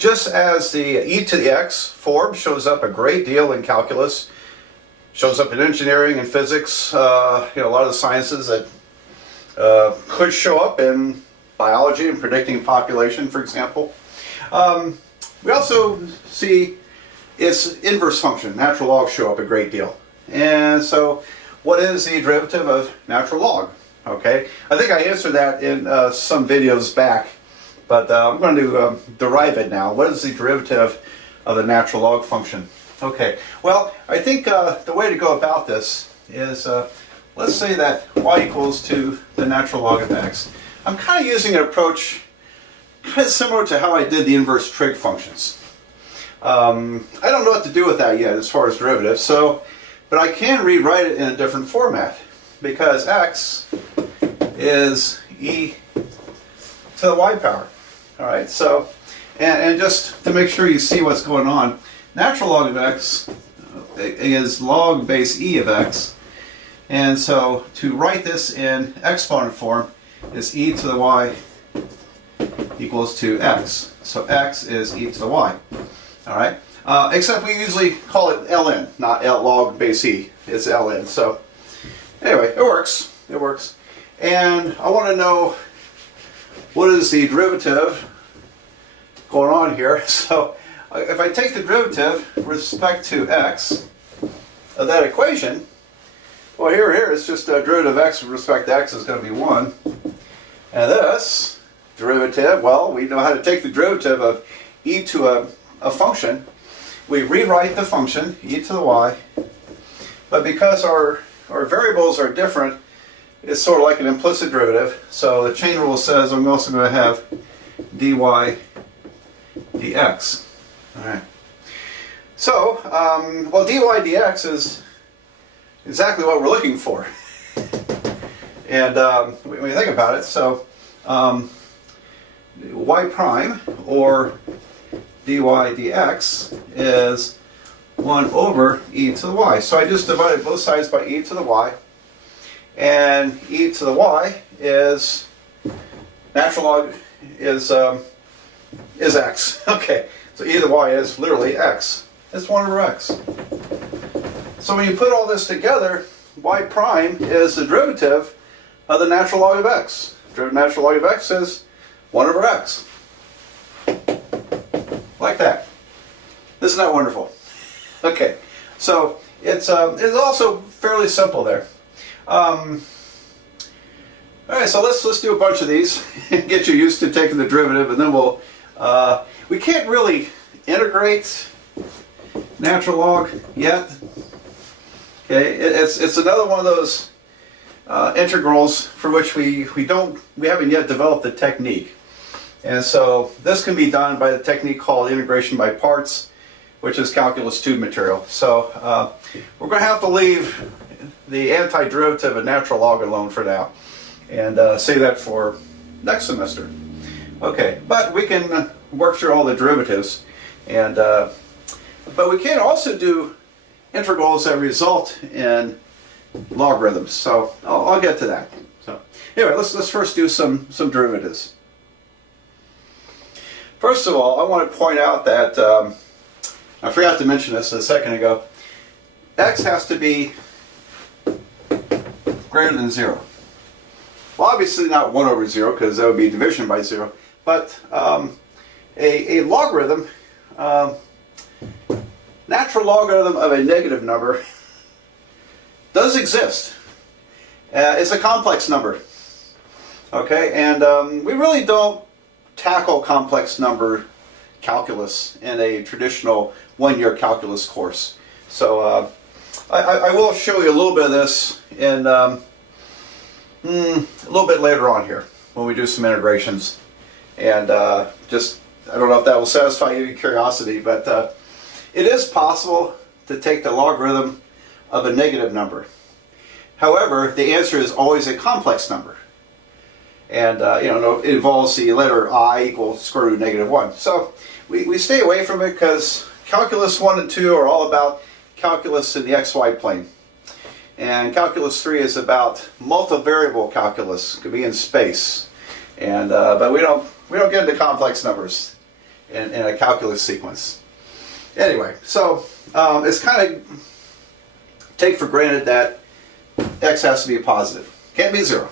just as the e to the x form shows up a great deal in calculus, shows up in engineering and physics, a lot of the sciences that could show up in biology and predicting population, for example. We also see its inverse function, natural log, show up a great deal. And so, what is the derivative of natural log? Okay, I think I answered that in some videos back, but I'm going to derive it now. What is the derivative of the natural log function? Okay, well, I think the way to go about this is, let's say that y equals to the natural log of x. I'm kind of using an approach kind of similar to how I did the inverse trig functions. I don't know what to do with that yet as far as derivatives, but I can rewrite it in a different format, because x is e to the y power. Alright, so, and just to make sure you see what's going on, natural log of x is log base e of x, and so to write this in exponent form is e to the y equals to x. So x is e to the y. Alright? Except we usually call it ln, not L log base e. It's ln. So anyway, it works. It works. And I want to know what is the derivative going on here. So if I take the derivative with respect to x of that equation, well, here it's just a derivative of x with respect to x is going to be 1. And this derivative, well, we know how to take the derivative of e to a function. We rewrite the function, e to the y, but because our variables are different, it's sort of like an implicit derivative. So the chain rule says I'm also going to have dy dx. Alright. So, well, dy dx is exactly what we're looking for. And when you think about it, so y prime, or dy dx, is 1 over e to the y. So I just divided both sides by e to the y. And e to the y is, natural log is x. Okay, so e to the y is literally x. It's 1 over x. So when you put all this together, y prime is the derivative of the natural log of x. The natural log of x is 1 over x. Like that. Isn't that wonderful? Okay, so it's also fairly simple there. Alright, so let's do a bunch of these and get you used to taking the derivative, and then we can't really integrate natural log yet. Okay, it's another one of those integrals for which we haven't yet developed the technique. And so this can be done by the technique called integration by parts, which is calculus 2 material. So we're going to have to leave the antiderivative of natural log alone for now, and save that for next semester. Okay, but we can work through all the derivatives, and but we can also do integrals that result in logarithms. So I'll get to that. So anyway, let's first do some derivatives. First of all, I want to point out that I forgot to mention this a second ago. X has to be greater than 0. Well, obviously not 1 over 0, because that would be division by 0. But a logarithm, natural logarithm of a negative number, does exist. It's a complex number. Okay, and we really don't tackle complex number calculus in a traditional one-year calculus course. So I will show you a little bit of this in a little bit later on here when we do some integrations. And just, I don't know if that will satisfy your curiosity, but it is possible to take the logarithm of a negative number. However, the answer is always a complex number. And it involves the letter I equals square root of negative 1. So we stay away from it, because calculus 1 and 2 are all about calculus in the xy plane. And calculus 3 is about multivariable calculus. It could be in space. And but we don't get into complex numbers in a calculus sequence. Anyway, so it's kind of take for granted that x has to be a positive. Can't be 0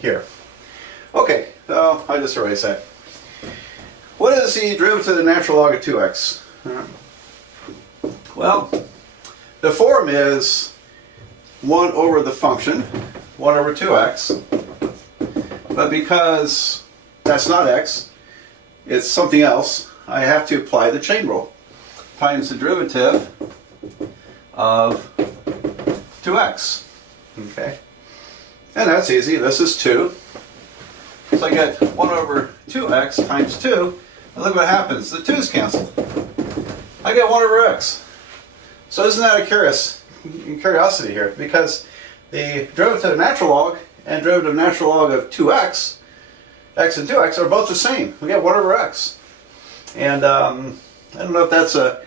here. Okay, so I just erase that. What is the derivative of the natural log of 2x? Well, the form is 1 over the function, 1 over 2x. But because that's not x, it's something else, I have to apply the chain rule. Times the derivative of 2x. Okay? And that's easy. This is 2. So I get 1 over 2x times 2. And look what happens. The 2's canceled. I get 1 over x. So isn't that a curiosity here? Because the derivative of natural log and derivative of natural log of 2x, x and 2x, are both the same. We get 1 over x. And I don't know if that's a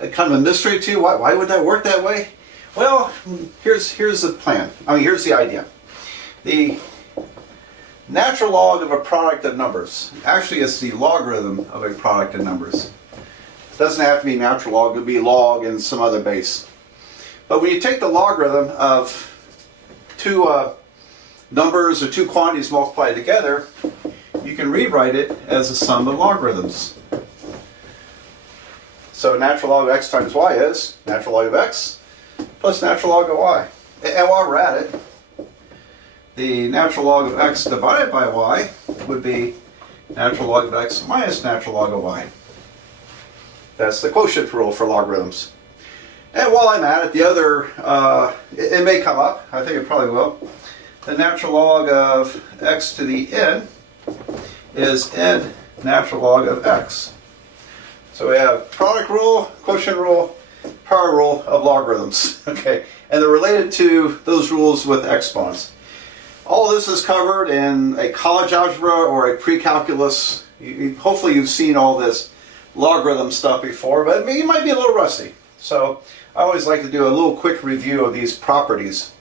kind of a mystery to you. Why would that work that way? Well, here's the plan. Here's the idea. The natural log of a product of numbers actually is the logarithm of a product of numbers. It doesn't have to be natural log, it could be log and some other base. But when you take the logarithm of two numbers or two quantities multiplied together, you can rewrite it as a sum of logarithms. So natural log of x times y is natural log of x plus natural log of y. And while we're at it, the natural log of x divided by y would be natural log of x minus natural log of y. That's the quotient rule for logarithms. And while I'm at it, the other, it may come up, I think it probably will. The natural log of x to the n is n natural log of x. So we have product rule, quotient rule, power rule of logarithms. Okay, and they're related to those rules with exponents. All this is covered in a college algebra or a pre-calculus. Hopefully you've seen all this logarithm stuff before, but you might be a little rusty. So I always like to do a little quick review of these properties.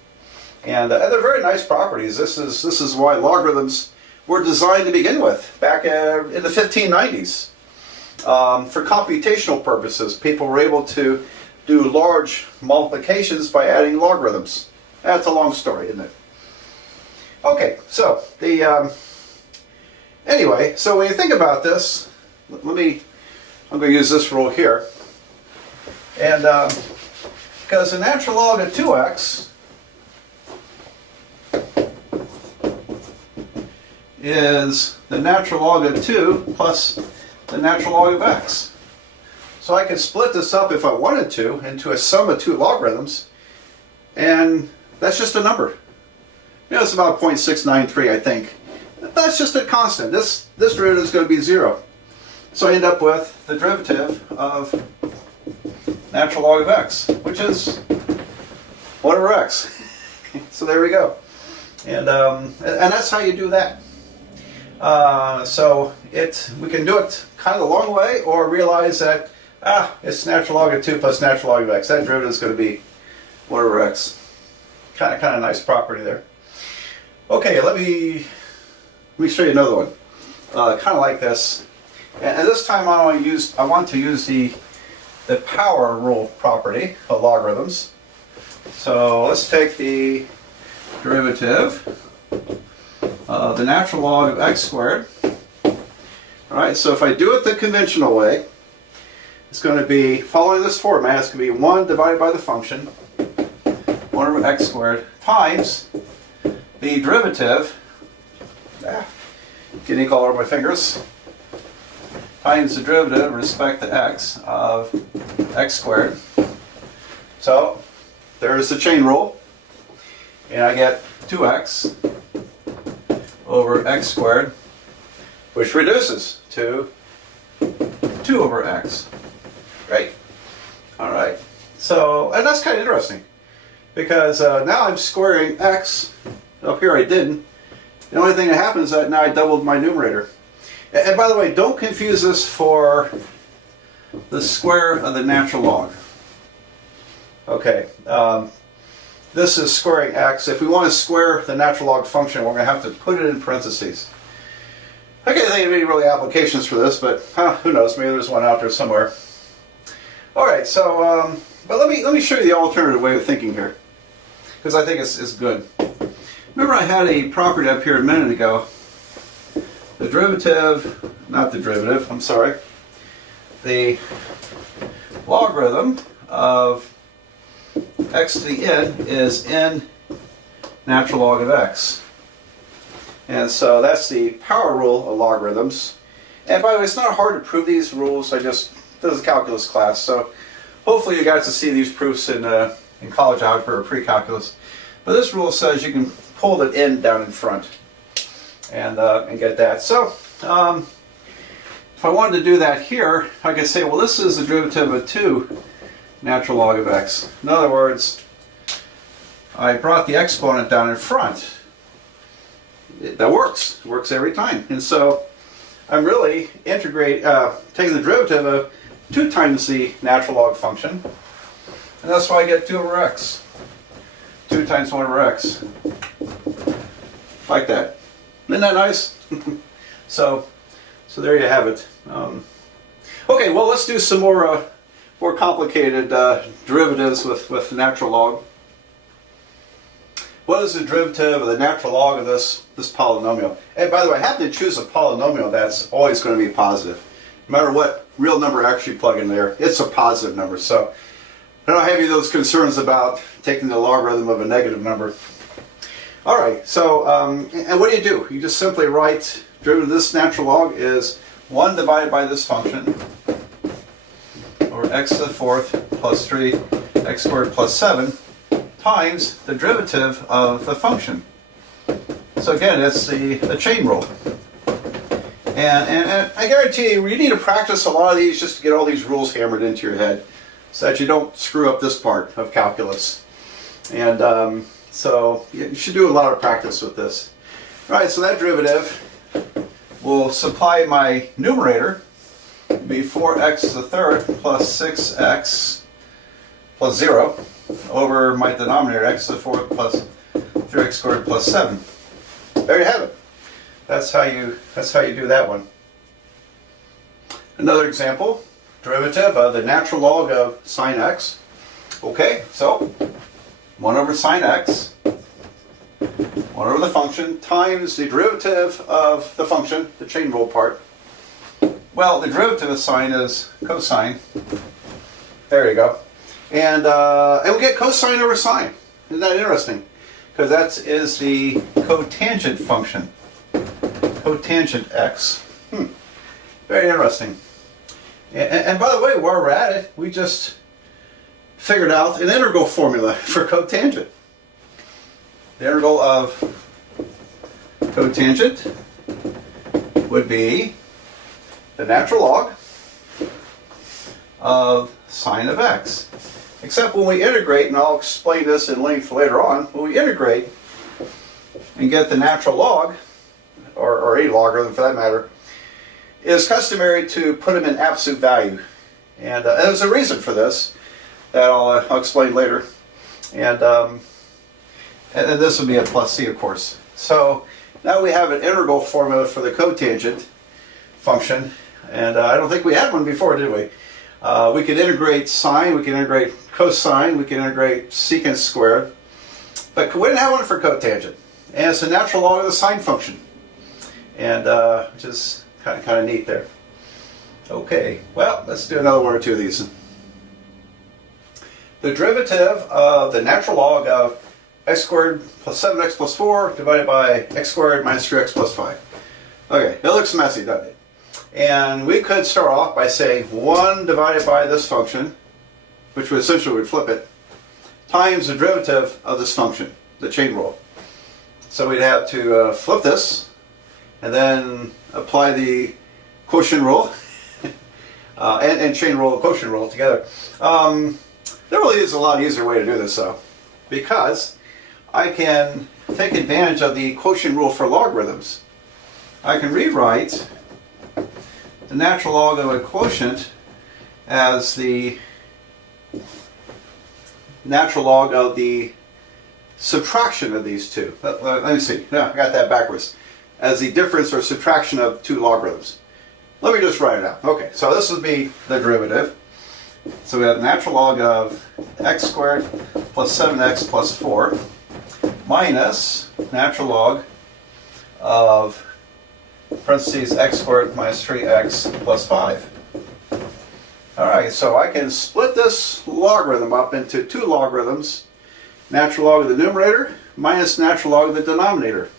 And they're very nice properties. This is why logarithms were designed to begin with, back in the 1590s. For computational purposes, people were able to do large multiplications by adding logarithms. That's a long story, isn't it? Okay, so anyway, so when you think about this, I'm going to use this rule here, and because the natural log of 2x is the natural log of 2 plus the natural log of x. So I could split this up if I wanted to into a sum of two logarithms, and that's just a number. It's about 0.693, I think. That's just a constant. This derivative is going to be 0. So I end up with the derivative of natural log of x, which is 1 over x. So there we go. And that's how you do that. So we can do it kind of the long way, or realize that it's natural log of 2 plus natural log of x. That derivative is going to be 1 over x. Kind of nice property there. Okay, let me show you another one. Kind of like this. And this time I want to use the power rule property of logarithms. So let's take the derivative of the natural log of x squared. Alright, so if I do it the conventional way, it's going to be, following this format, it's going to be 1 divided by the function, 1 over x squared, times the derivative, getting ink all over my fingers, times the derivative with respect to x of x squared. So there's the chain rule, and I get 2x over x squared, which reduces to 2 over x. Great. All right. So, and that's kind of interesting, because now I'm squaring x. Up here I didn't. The only thing that happens is that now I doubled my numerator. And by the way, don't confuse this for the square of the natural log. Okay. This is squaring x. If we want to square the natural log function, we're going to have to put it in parentheses. I can't think of any really applications for this, but who knows? Maybe there's one out there somewhere. All right, so but let me show you the alternative way of thinking here, because I think it's good. Remember, I had a property up here a minute ago. The derivative, not the derivative. I'm sorry. The logarithm of x to the n is n natural log of x. And so that's the power rule of logarithms. And by the way, it's not hard to prove these rules. I just did a calculus class, so hopefully you got to see these proofs in college algebra or pre-calculus. But this rule says you can pull the n down in front and get that. So if I wanted to do that here, I could say, well, this is the derivative of 2 natural log of x. In other words, I brought the exponent down in front. That works. It works every time. And so I'm really taking the derivative of 2 times the natural log function. And that's why I get 2 over x. 2 times 1 over x. Like that. Isn't that nice? So there you have it. Okay, well, let's do some more complicated derivatives with natural log. What is the derivative of the natural log of this polynomial? And by the way, I happen to choose a polynomial that's always going to be positive. No matter what real number I actually plug in there, it's a positive number. So I don't have any of those concerns about taking the logarithm of a negative number. All right, so and what do? You just simply write derivative of this natural log is 1 divided by this function, or x to the 4th plus 3 x squared plus 7, times the derivative of the function. So again, it's the chain rule. And I guarantee you need to practice a lot of these just to get all these rules hammered into your head so that you don't screw up this part of calculus. And so you should do a lot of practice with this. All right, so that derivative will supply my numerator be 4x to the 3rd plus 6x plus 0 over my denominator x to the 4th plus 3x squared plus 7. There you have it. That's how you do that one. Another example, derivative of the natural log of sine x. Okay, so 1 over sine x, 1 over the function, times the derivative of the function, the chain rule part. Well, the derivative of sine is cosine. There you go. And we get cosine over sine. Isn't that interesting? Because that is the cotangent function. Cotangent x. Very interesting. And by the way, while we're at it, we just figured out an integral formula for cotangent. The integral of cotangent would be the natural log of sine of x. Except when we integrate, and I'll explain this in length later on, when we integrate and get the natural log, or any logarithm for that matter, it is customary to put them in absolute value. And there's a reason for this that I'll explain later. And this would be a plus c, of course. So now we have an integral formula for the cotangent function. And I don't think we had one before, did we? We could integrate sine, we can integrate cosine, we can integrate secant squared. But we didn't have one for cotangent. And it's a natural log of the sine function. And which is kind of neat there. Okay, well, let's do another one or two of these. The derivative of the natural log of x squared plus 7x plus 4 divided by x squared minus 3x plus 5. Okay, it looks messy, doesn't it? And we could start off by saying 1 divided by this function, which would essentially flip it, times the derivative of this function, the chain rule. So we'd have to flip this, and then apply the quotient rule, and chain rule and quotient rule together. There really is a lot easier way to do this, though, because I can take advantage of the quotient rule for logarithms. I can rewrite the natural log of a quotient as the natural log of the subtraction of these two. Let me see. No, I got that backwards. as the difference or subtraction of two logarithms. Let me just write it out. Okay, so this would be the derivative. So we have natural log of x squared plus 7x plus 4 minus natural log of parentheses x squared minus 3x plus 5. Alright, so I can split this logarithm up into two logarithms, natural log of the numerator minus natural log of the denominator.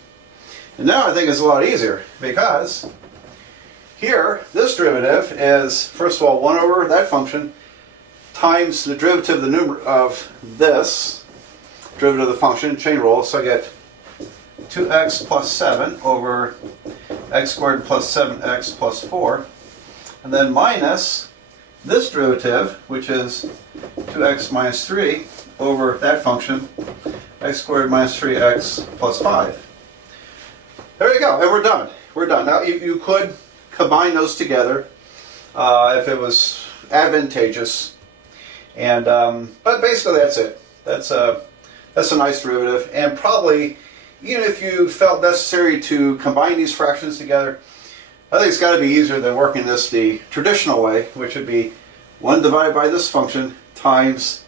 And now I think it's a lot easier because here, this derivative is, first of all, 1 over that function times the derivative of this derivative of the function, chain rule, so I get 2x plus 7 over x squared plus 7x plus 4, and then minus this derivative, which is 2x minus 3 over that function, x squared minus 3x plus 5. There you go, and we're done. We're done. Now you could combine those together if it was advantageous, and but basically that's it. That's a nice derivative, and probably even if you felt necessary to combine these fractions together, I think it's got to be easier than working this the traditional way, which would be 1 divided by this function times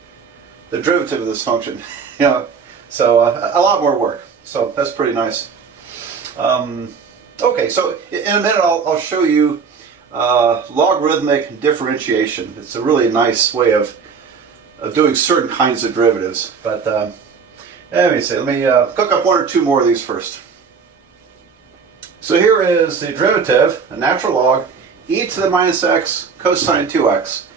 the derivative of this function. You know, so a lot more work. So that's pretty nice. Okay, so in a minute I'll show you logarithmic differentiation. It's a really nice way of doing certain kinds of derivatives. But let me see. Let me cook up one or two more of these first. So here is the derivative, a natural log, e to the minus x cosine 2x.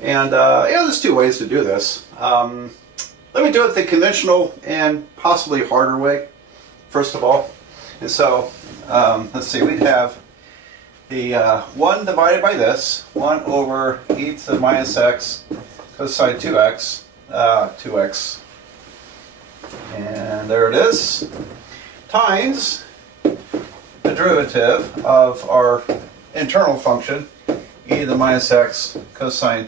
And there's two ways to do this. Let me do it the conventional and possibly harder way, first of all. And so, let's see, we'd have the 1 divided by this, 1 over e to the minus x cosine 2x, 2x. And there it is, times the derivative of our internal function, e to the minus x cosine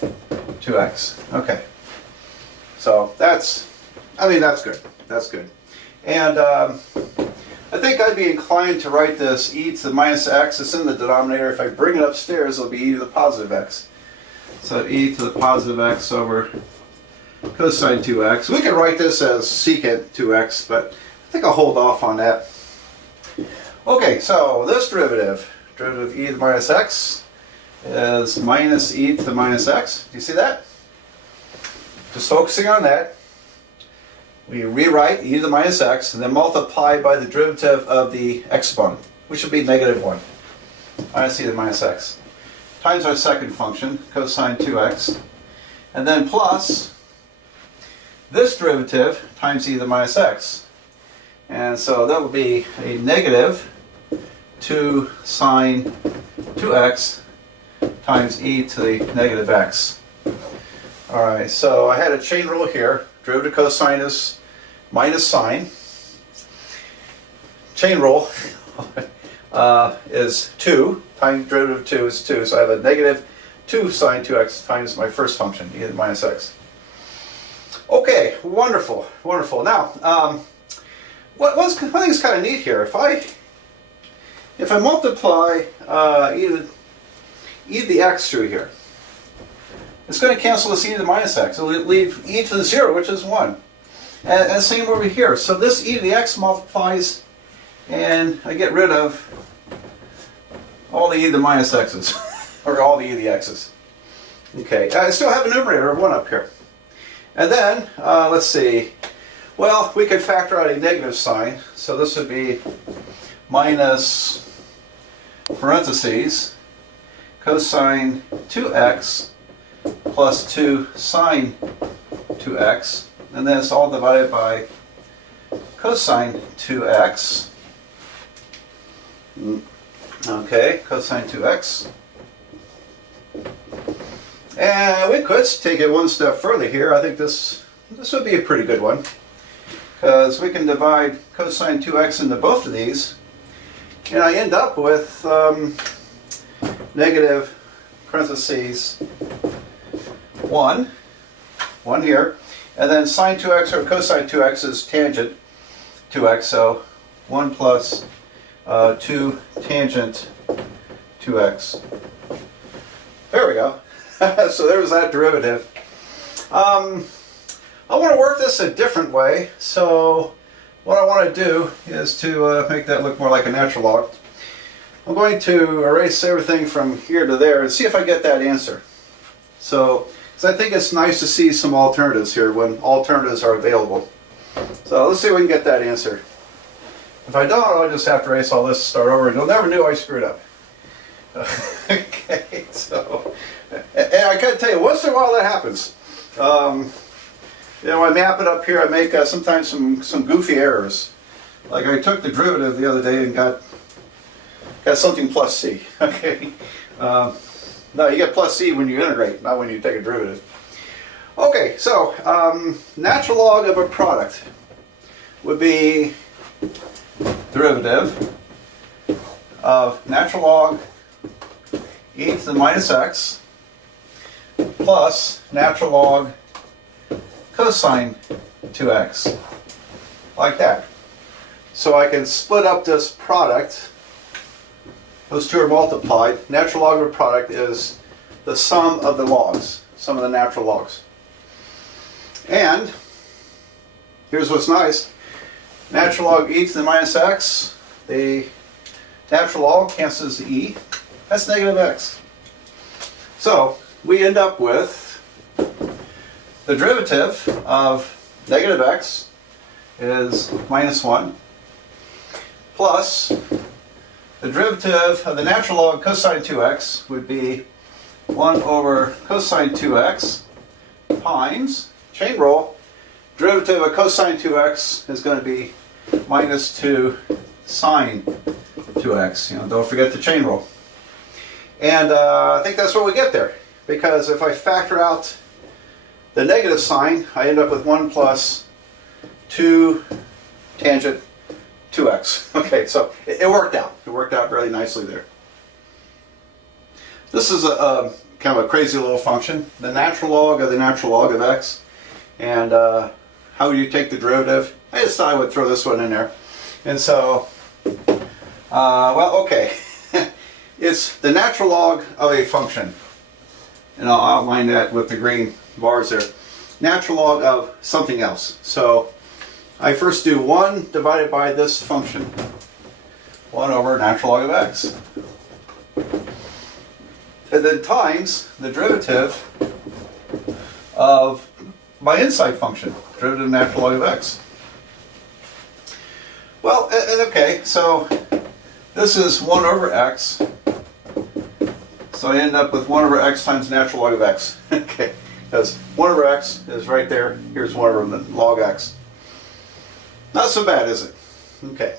2x. Okay. So that's good. That's good. And I think I'd be inclined to write this e to the minus x. It's in the denominator. If I bring it upstairs, it'll be e to the positive x. So e to the positive x over cosine 2x. We could write this as secant 2x, but I think I'll hold off on that. Okay, so this derivative e to the minus x, is minus e to the minus x. Do you see that? Just focusing on that. We rewrite e to the minus x and then multiply by the derivative of the exponent, which would be negative 1. Minus e to the minus x. Times our second function, cosine 2x. And then plus this derivative times e to the minus x. And so that will be a negative 2 sine 2x times e to the negative x. Alright, so I had a chain rule here. Derivative of cosine is minus sine. Chain rule is 2 times derivative of 2 is 2. So I have a negative 2 sine 2x times my first function, e to the minus x. Okay, wonderful, wonderful. Now, one thing is kind of neat here. If I multiply e to the x through here, it's going to cancel this e to the minus x. It'll leave e to the 0, which is 1. And same over here. So this e to the x multiplies, and I get rid of all the e to the minus x's, or all the e to the x's. Okay, I still have a numerator of 1 up here. And then, let's see, well, we could factor out a negative sign. So this would be minus parentheses cosine 2x plus 2 sine 2x, and then it's all divided by cosine 2x. Okay, cosine 2x. And we could take it one step further here. I think this would be a pretty good one, because we can divide cosine 2x into both of these, and I end up with negative parentheses 1 here, and then sine 2x or cosine 2x is tangent 2x, so 1 plus 2 tangent 2x. There we go. So there's that derivative. I want to work this a different way, so what I want to do is to make that look more like a natural log. I'm going to erase everything from here to there and see if I get that answer. So, because I think it's nice to see some alternatives here when alternatives are available. So let's see if we can get that answer. If I don't, I'll just have to erase all this, start over, and you'll never know I screwed up. Okay, so, and I gotta tell you, once in a while that happens. You know, I map it up here, I make sometimes some goofy errors. Like I took the derivative the other day and got something plus c. Okay, no, you get plus c when you integrate, not when you take a derivative. Okay, so natural log of a product would be derivative of natural log e to the minus x plus natural log cosine 2x, like that. So I can split up this product. Those two are multiplied. Natural log of a product is the sum of the logs, sum of the natural logs. And here's what's nice. Natural log e to the minus x, the natural log cancels the e. That's negative x. So we end up with the derivative of negative x is minus 1 plus the derivative of the natural log cosine 2x would be 1 over cosine 2x times, chain rule, derivative of cosine 2x is going to be minus 2 sine 2x. You know, don't forget the chain rule. And I think that's what we get there. Because if I factor out the negative sign, I end up with 1 plus 2 tangent 2x. Okay, so it worked out. It worked out very nicely there. This is a kind of a crazy little function. The natural log of the natural log of x. And how do you take the derivative? I just thought I would throw this one in there. And so, well, okay. It's the natural log of a function. And I'll outline that with the green bars there. Natural log of something else. So I first do 1 divided by this function. 1 over natural log of x. And then times the derivative of my inside function. Derivative of natural log of x. Well, and okay, so this is 1 over x. So I end up with 1 over x times natural log of x. Okay, because 1 over x is right there. Here's 1 over the log x. Not so bad, is it? Okay.